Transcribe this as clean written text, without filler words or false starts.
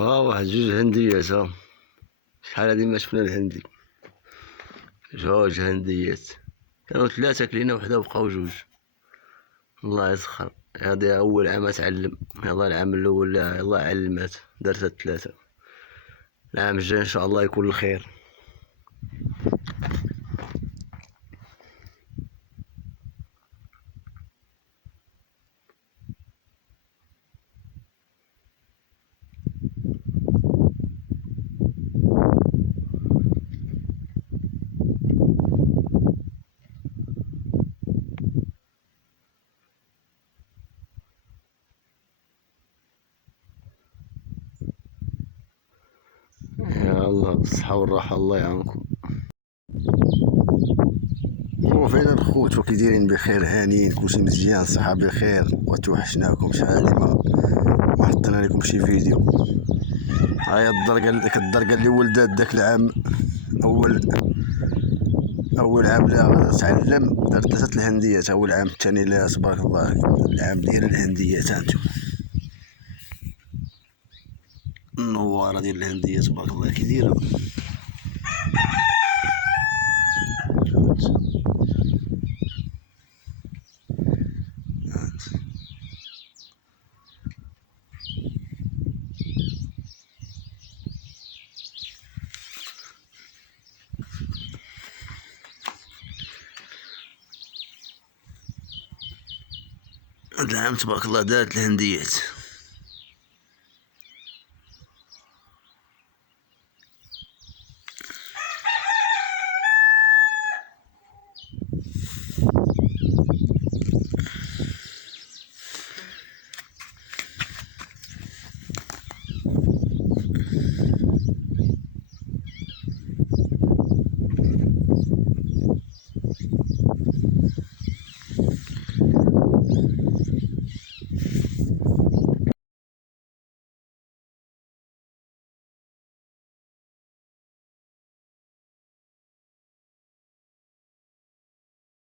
واحد جوج هنديات شحال هادي ما شفنا الهندي. جوج هنديات كانوا ثلاثة كلينا وحدة وبقاو جوج. الله يسخر، هادي أول عام أتعلم. يلا العام الأول يلا علمات درت الثلاثة. العام الجاي إن شاء الله يكون الخير. يا الله بالصحة والراحة الله يعاونكم. وفين الخوت وكي دايرين بخير هانيين كلشي مزيان صحة بخير وتوحشناكم شحال ما حطينا لكم شي فيديو. هاي الدرقة اللي ولدات داك العام أول عام لا تعلم درت ثلاثة الهنديات. أول عام الثاني لا تبارك الله العام ديال الهنديات. هانتو النوارة ديال الهندية تبارك الله كي دايرة. هاد العام تبارك الله دارت الهنديات.